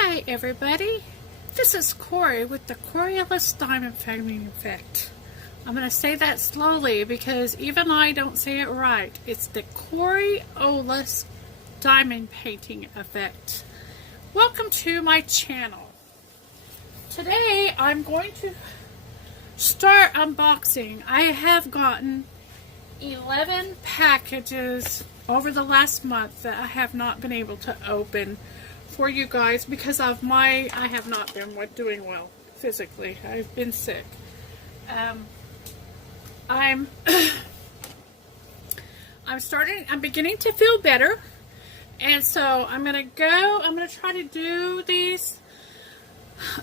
Hi everybody, this is Corey with the Coriolis Diamond Painting Effect. I'm going to say that slowly because even I don't say it right. It's the Coriolis Diamond Painting Effect. Welcome to my channel. Today I'm going to start unboxing. I have gotten 11 packages over the last month that I have not been able to open for you guys because of I have not been doing well physically. I've been sick. I'm beginning to feel better, and so I'm gonna try to do these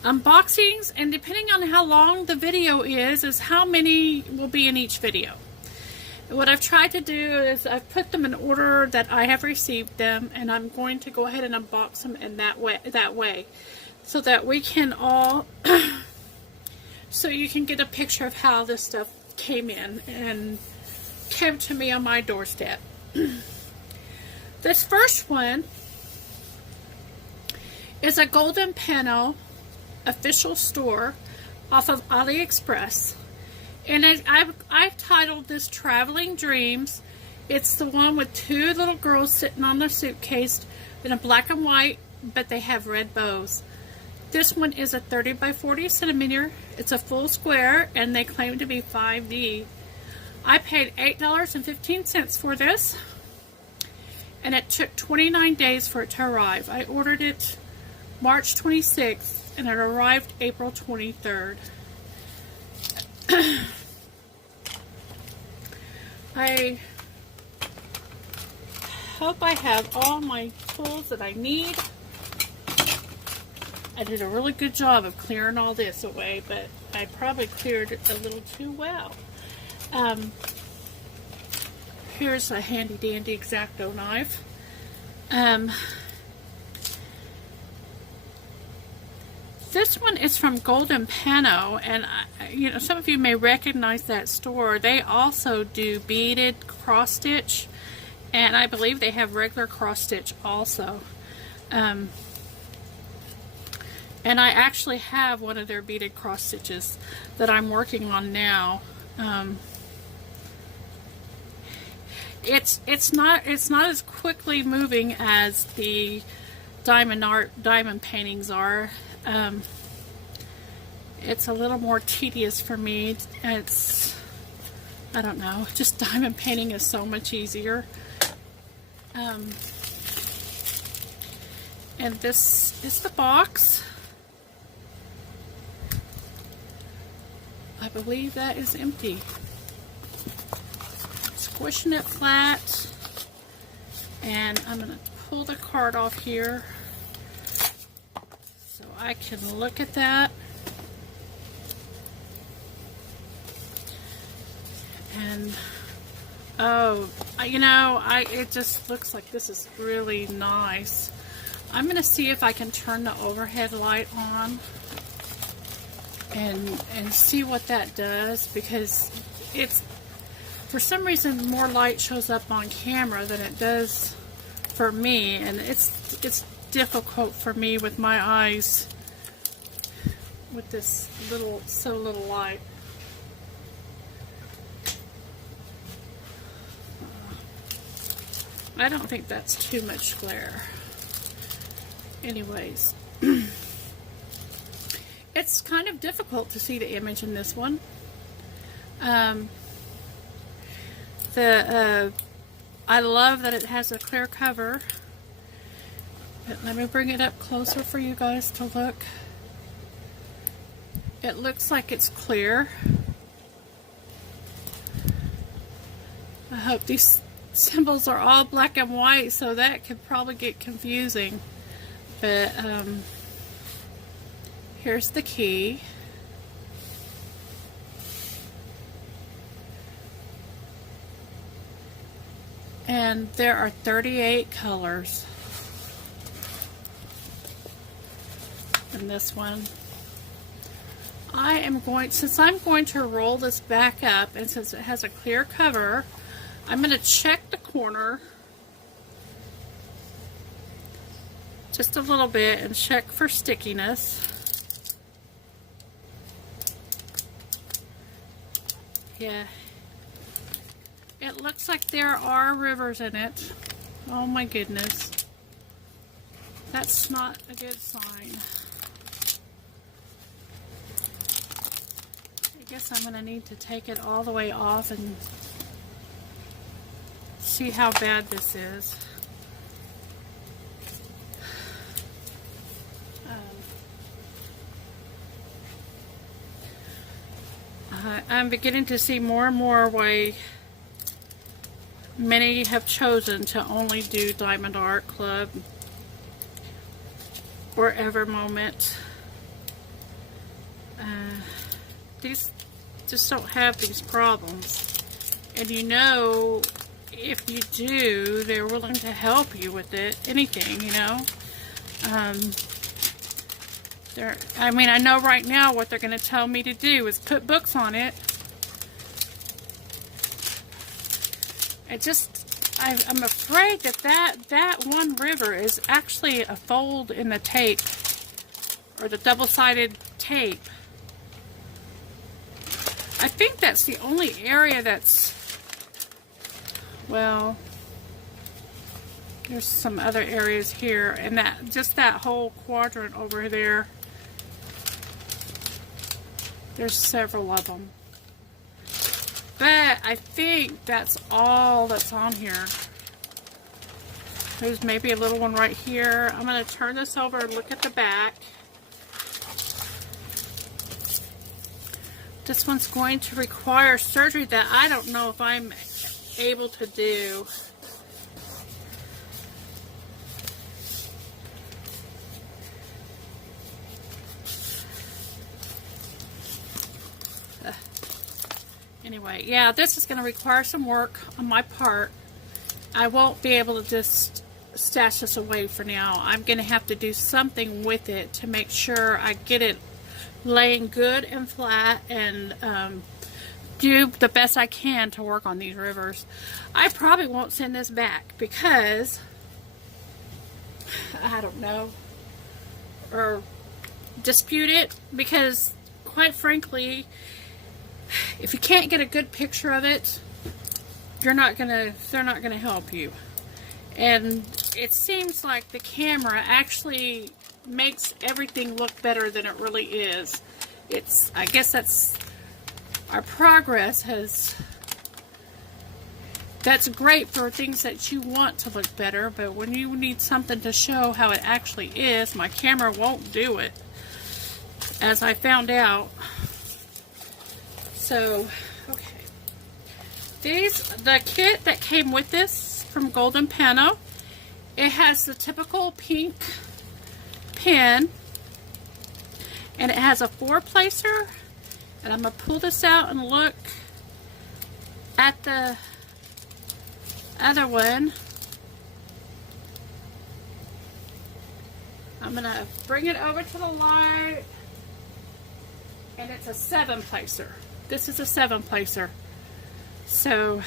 unboxings, and depending on how long the video is how many will be in each video. What I've tried to do is I've put them in order that I have received them, and I'm going to go ahead and unbox them in that way, so that we can all, so you can get a picture of how this stuff came in and came to me on my doorstep. This first one is a Golden Panno official store off of AliExpress. And I've titled this Traveling Dreams. It's the one with two little girls sitting on their suitcase in a black and white, but they have red bows. This one is a 30 by 40 centimeter. It's a full square, and they claim to be 5D. I paid $8.15 for this, and it took 29 days for it to arrive. I ordered it March 26th, and it arrived April 23rd. I hope I have all my tools that I need. I did a really good job of clearing all this away, but I probably cleared it a little too well. Here's a handy dandy X-Acto knife. This one is from Golden Panno, and you know, some of you may recognize that store. They also do beaded cross stitch, and I believe they have regular cross stitch also. And I actually have one of their beaded cross stitches that I'm working on now. It's not as quickly moving as the diamond paintings are. It's a little more tedious for me. I don't know, just diamond painting is so much easier. And this is the box. I believe that is empty. Squishing it flat, and I'm going to pull the card off here so I can look at that. And oh, you know, it just looks like this is really nice. I'm going to see if I can turn the overhead light on and see what that does, because it's, for some reason, more light shows up on camera than it does for me, and it's difficult for me with my eyes with this so little light. I don't think that's too much glare. Anyways, it's kind of difficult to see the image in this one. I love that it has a clear cover. But let me bring it up closer for you guys to look. It looks like it's clear. I hope these symbols are all black and white, so that could probably get confusing. But here's the key. And there are 38 colors in this one. Since I'm going to roll this back up, and since it has a clear cover, I'm going to check the corner just a little bit and check for stickiness. Yeah, it looks like there are rivers in it. Oh my goodness. That's not a good sign. I guess I'm going to need to take it all the way off and see how bad this is. I'm beginning to see more and more why many have chosen to only do Diamond Art Club or Ever Moment. These just don't have these problems. And you know, if you do, they're willing to help you with it. Anything, you know. I mean, I know right now what they're going to tell me to do is put books on it. I'm afraid that one river is actually a fold in the tape, or the double-sided tape. I think that's the only area that's, well, there's some other areas here, and just that whole quadrant over there, there's several of them. But I think that's all that's on here. There's maybe a little one right here. I'm going to turn this over and look at the back. This one's going to require surgery that I don't know if I'm able to do. Anyway, yeah, this is going to require some work on my part. I won't be able to just stash this away for now. I'm going to have to do something with it to make sure I get it laying good and flat, and do the best I can to work on these rivers. I probably won't send this back because, I don't know, or dispute it, because quite frankly, if you can't get a good picture of it, they're not gonna help you. And it seems like the camera actually makes everything look better than it really is. I guess that's our progress that's great for things that you want to look better, but when you need something to show how it actually is, my camera won't do it, as I found out. So, okay. The kit that came with this from Golden Panno, it has the typical pink pen, and it has a 4-placer, and I'm going to pull this out and look at the other one. I'm going to bring it over to the light, and it's a 7-placer. This is a 7-placer. So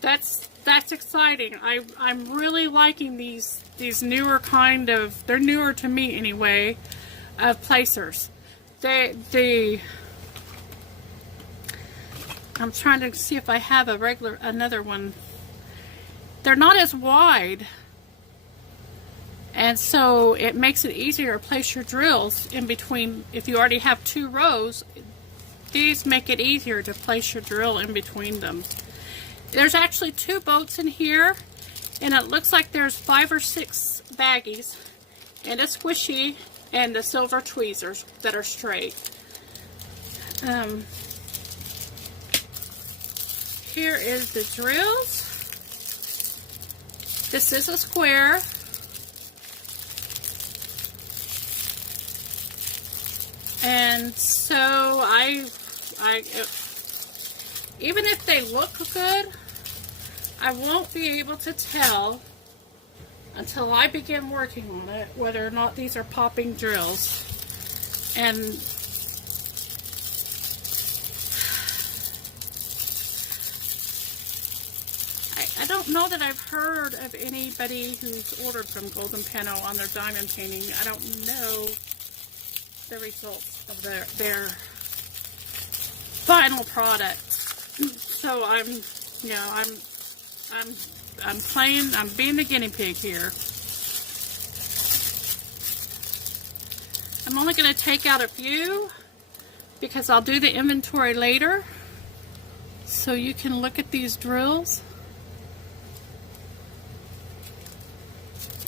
that's exciting. I'm really liking these newer kind of, they're newer to me anyway, of placers. I'm trying to see if I have another one. They're not as wide, and so it makes it easier to place your drills in between. If you already have 2 rows, these make it easier to place your drill in between them. There's actually 2 boats in here, and it looks like there's 5 or 6 baggies, and a squishy, and the silver tweezers that are straight. Here is the drills. This is a square. And so even if they look good, I won't be able to tell until I begin working on it whether or not these are popping drills. And I don't don't know that I've heard of anybody who's ordered from Golden Panno on their diamond painting. I don't know the results of their final product. So I'm being the guinea pig here. I'm only going to take out a few because I'll do the inventory later. So you can look at these drills.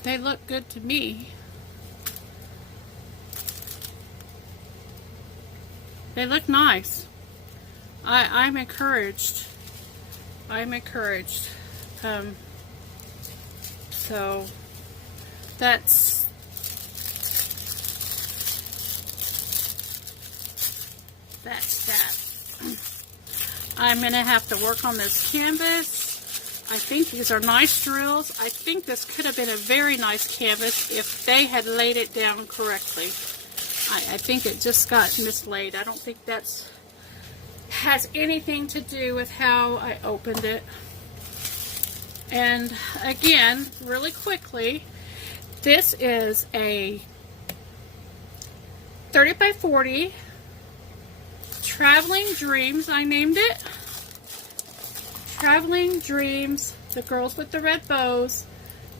They look good to me. They look nice. I'm encouraged. I'm encouraged. So that's that. I'm gonna have to work on this canvas. I think these are nice drills. I think this could have been a very nice canvas if they had laid it down correctly. I think it just got mislaid. I don't think that's has anything to do with how I opened it. And again, really quickly, this is a 30 by 40 Traveling Dreams, I named it. Traveling Dreams, the girls with the red bows,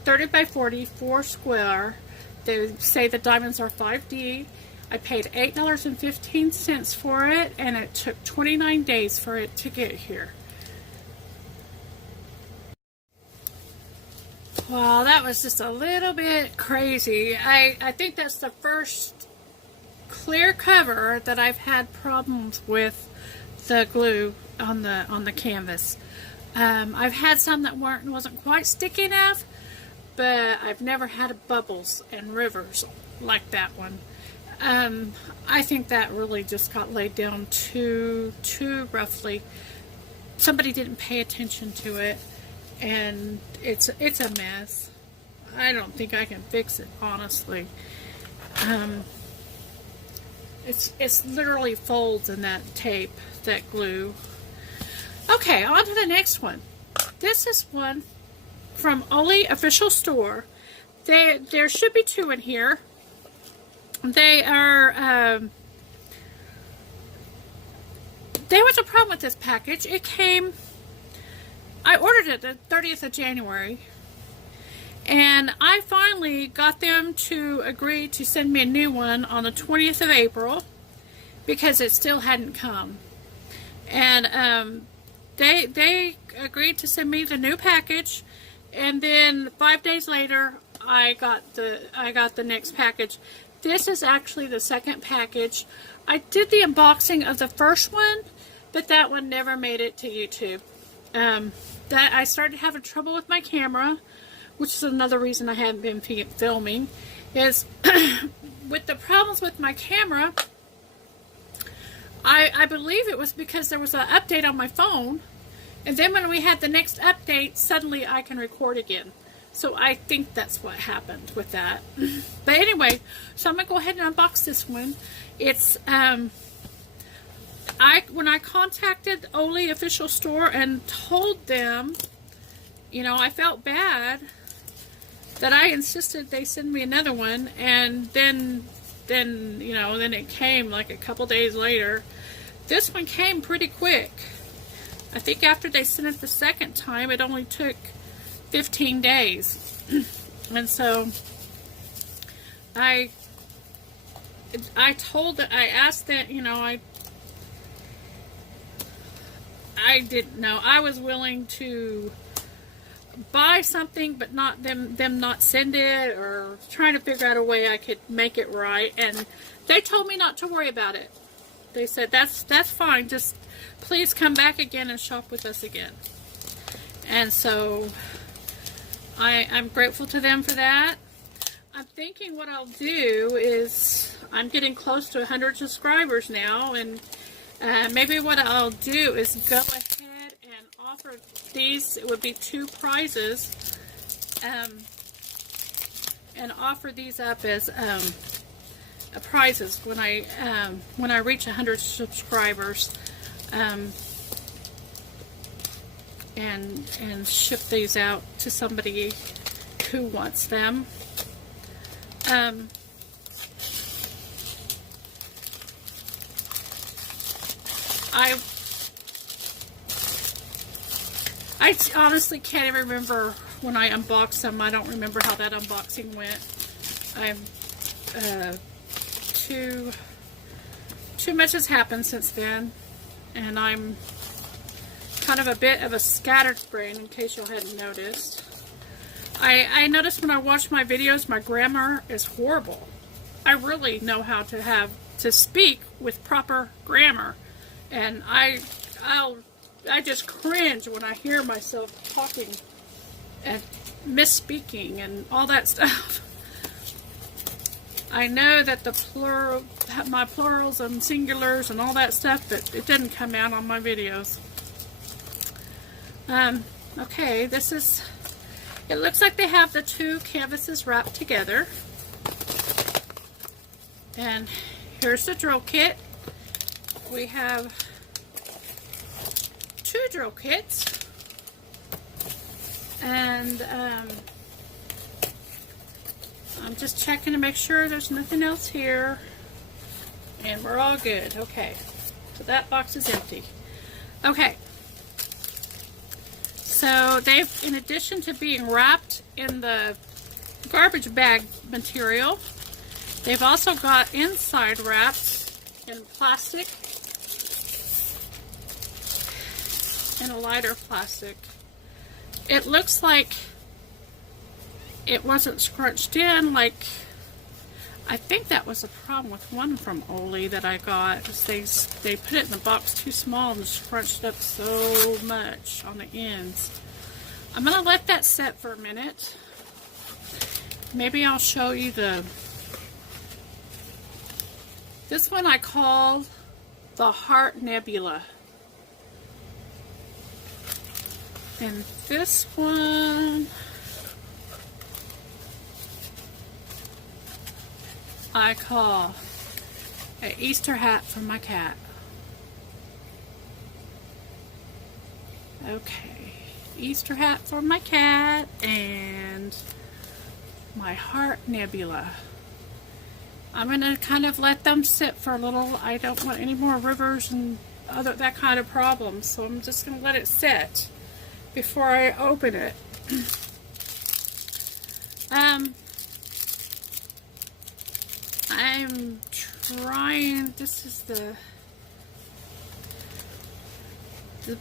30 by 40, 4 square. They say the diamonds are 5D. I paid $8.15 for it, and it took 29 days for it to get here. Well, that was just a little bit crazy. I think that's the first clear cover that I've had problems with the glue on the canvas. I've had some that wasn't quite sticky enough, but I've never had bubbles and rivers like that one. I think that really just got laid down too roughly. Somebody didn't pay attention to it, and it's a mess. I don't think I can fix it, honestly. It's literally folds in that tape, that glue. Okay, on to the next one. This is one from Oli Official Store. There should be two in here. They are, there was a problem with this package. It came, I ordered it the 30th of January, and I finally got them to agree to send me a new one on the 20th of April because it still hadn't come. And they agreed to send me the new package, and then 5 days later I got the next package. This is actually the second package. I did the unboxing of the first one, but that one never made it to YouTube. That I started having trouble with my camera, which is another reason I haven't been filming, is with the problems with my camera, I believe it was because there was an update on my phone, and then when we had the next update, suddenly I can record again. So I think that's what happened with that. But anyway, so I'm going to go ahead and unbox this one. It's, when I contacted Oli Official Store and told them, you know, I felt bad that I insisted they send me another one, and then you know, then it came like a couple days later. This one came pretty quick. I think after they sent it the second time, it only took 15 days. And so I asked that, you know, I didn't know. I was willing to buy something, but not them not send it, or trying to figure out a way I could make it right. And they told me not to worry about it. They said, that's fine. Just please come back again and shop with us again. And so I'm grateful to them for that. I'm thinking what I'll do is, I'm getting close to 100 subscribers now, and maybe what I'll do is go ahead and offer these. It would be 2 prizes, and offer these up as prizes when I reach 100 subscribers. and ship these out to somebody who wants them. I honestly can't even remember when I unboxed them. I don't remember how that unboxing went. Too much has happened since then, and I'm kind of a bit of a scattered brain, in case you hadn't noticed. I noticed when I watch my videos, my grammar is horrible. I really know how to speak with proper grammar, and I just cringe when I hear myself talking and misspeaking and all that stuff. I know that my plurals and singulars and all that stuff, but it didn't come out on my videos. Okay, it looks like they have the two canvases wrapped together. And here's the drill kit. We have 2 drill kits. And I'm just checking to make sure there's nothing else here. And we're all good. Okay. So that box is empty. Okay. So they've, in addition to being wrapped in the garbage bag material, they've also got inside wraps in plastic, in a lighter plastic. It looks like it wasn't scrunched in, like, I think that was a problem with one from Oli that I got. They put it in the box too small and scrunched up so much on the ends. I'm going to let that set for a minute. Maybe I'll show you this one I call the Heart Nebula. And this one I call an Easter hat for my cat. Okay, Easter hat for my cat and my Heart Nebula. I'm going to kind of let them sit for a little. I don't want any more rivers and that kind of problems, so I'm just going to let it sit before I open it. I'm trying, this is the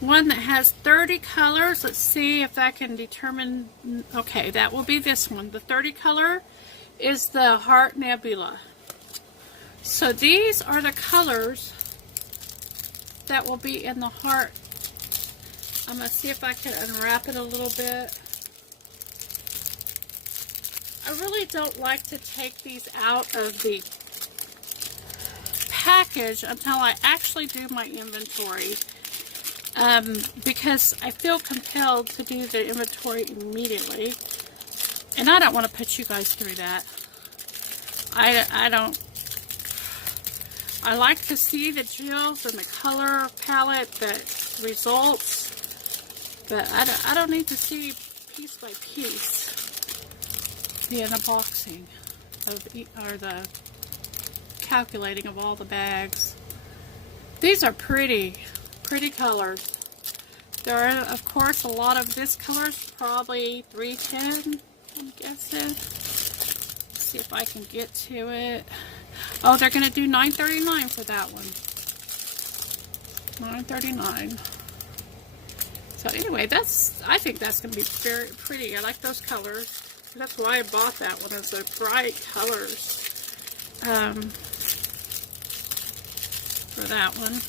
one that has 30 colors. Let's see if I can determine. Okay, that will be this one. The 30 color is the Heart Nebula. So these are the colors that will be in the heart. I'm going to see if I can unwrap it a little bit. I really don't like to take these out of the package until I actually do my inventory, because I feel compelled to do the inventory immediately, and I don't want to put you guys through that. I like to see the drills and the color palette that results, but I don't need to see piece by piece the unboxing or the calculating of all the bags. These are pretty colors. There are, of course, a lot of this colors, probably 310, I'm guessing. Let's see if I can get to it. Oh, they're going to do $9.39 for that one. $9.39. So anyway, I think that's going to be very pretty. I like those colors. That's why I bought that one, is the bright colors for that one.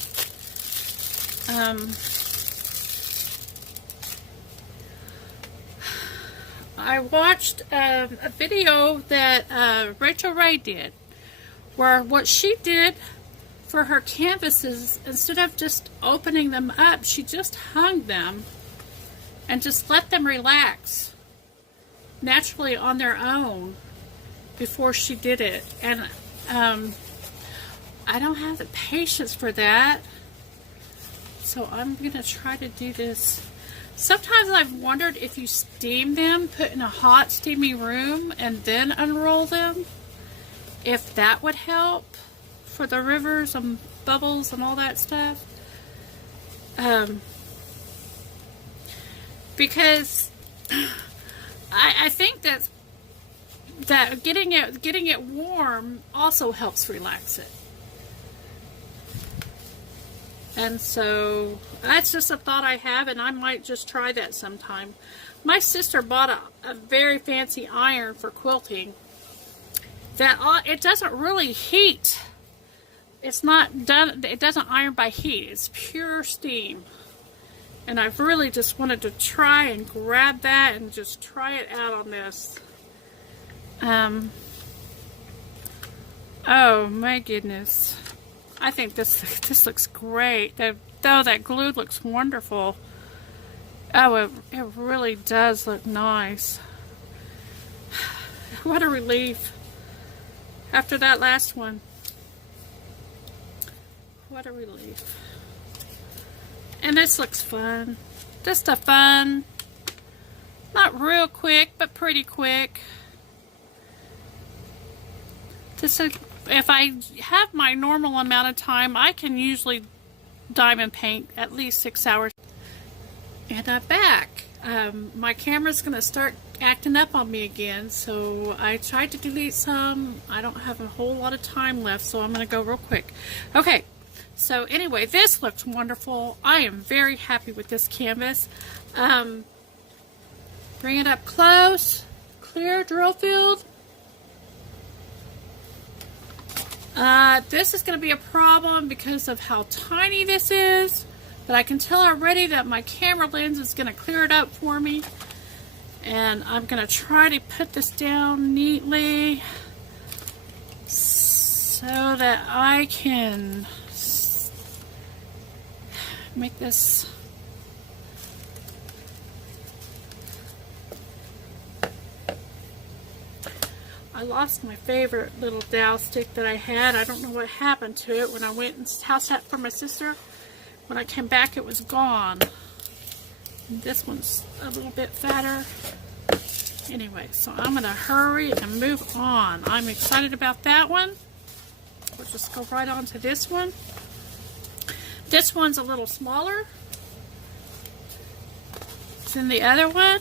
I watched a video that Rachel Ray did, where what she did for her canvases, instead of just opening them up, she just hung them and just let them relax naturally on their own before she did it. And I don't have the patience for that, so I'm gonna try to do this. Sometimes I've wondered if you steam them, put in a hot steamy room, and then unroll them, if that would help for the rivers and bubbles and all that stuff. Because I think that getting it warm also helps relax it. And so that's just a thought I have, and I might just try that sometime. My sister bought a very fancy iron for quilting that it doesn't really heat. It's not done, it doesn't iron by heat. It's pure steam. And I've really just wanted to try and grab that and just try it out on this. Oh my goodness. I think this looks great. Though that glue looks wonderful. Oh, it really does look nice. What a relief. After that last one. What a relief. And this looks fun. Just a fun, not real quick, but pretty quick. If I have my normal amount of time, I can usually diamond paint at least 6 hours. And I'm back. My camera's going to start acting up on me again, so I tried to delete some. I don't have a whole lot of time left, so I'm going to go real quick. Okay, so anyway, this looks wonderful. I am very happy with this canvas. Bring it up close. Clear drill field. This is going to be a problem because of how tiny this is, but I can tell already that my camera lens is going to clear it up for me, and I'm going to try to put this down neatly so that I can make this I lost my favorite little dowel stick that I had. I don't know what happened to it when I went and house sat for my sister. When I came back, it was gone. And this one's a little bit fatter. Anyway, so I'm going to hurry and move on. I'm excited about that one. We'll just go right on to this one. This one's a little smaller than the other one.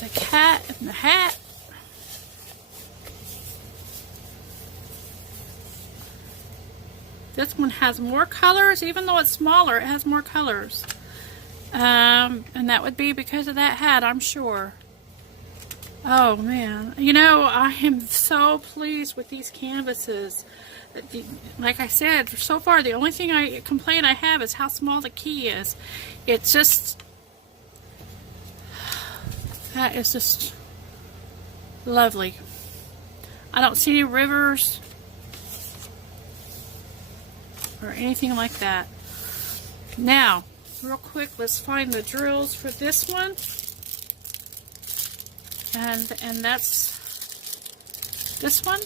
The cat and the hat. This one has more colors, even though it's smaller, it has more colors. And that would be because of that hat, I'm sure. Oh man, you know, I am so pleased with these canvases. Like I said, so far the only complaint I have is how small the key is. It's just, that is just lovely. I don't see any rivers or anything like that. Now, real quick, let's find the drills for this one. And that's this one.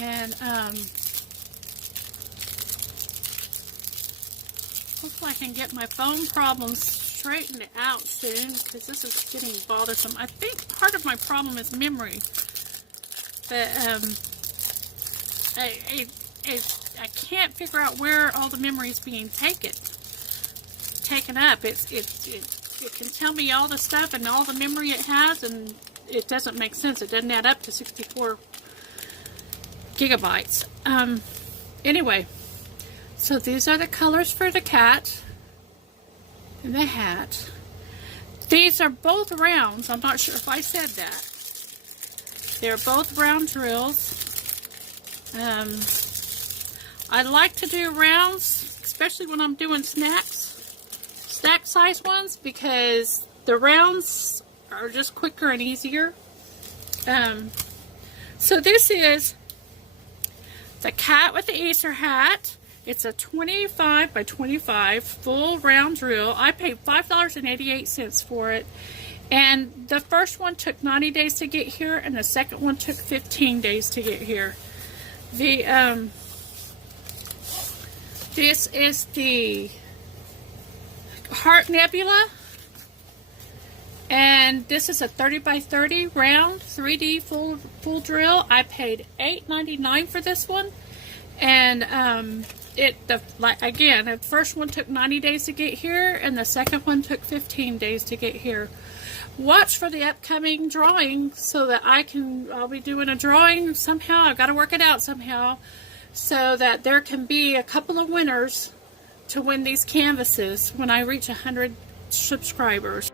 And hopefully I can get my phone problems straightened out soon, because this is getting bothersome. I think part of my problem is memory. That I can't figure out where all the memory is being taken up. It can tell me all the stuff and all the memory it has, and it doesn't make sense. It doesn't add up to 64 gigabytes. Anyway, so these are the colors for the cat and the hat. These are both rounds. I'm not sure if I said that. They're both round drills. I like to do rounds, especially when I'm doing snack size ones, because the rounds are just quicker and easier. So this is the cat with the Easter hat. It's a 25 by 25 full round drill. I paid $5.88 for it. And the first one took 90 days to get here, and the second one took 15 days to get here. The This is the Heart Nebula, and this is a 30 by 30 round 3D full drill. I paid $8.99 for this one, and again, the first one took 90 days to get here, and the second one took 15 days to get here. Watch for the upcoming drawing so that I'll be doing a drawing somehow. I've got to work it out somehow so that there can be a couple of winners to win these canvases when I reach 100 subscribers.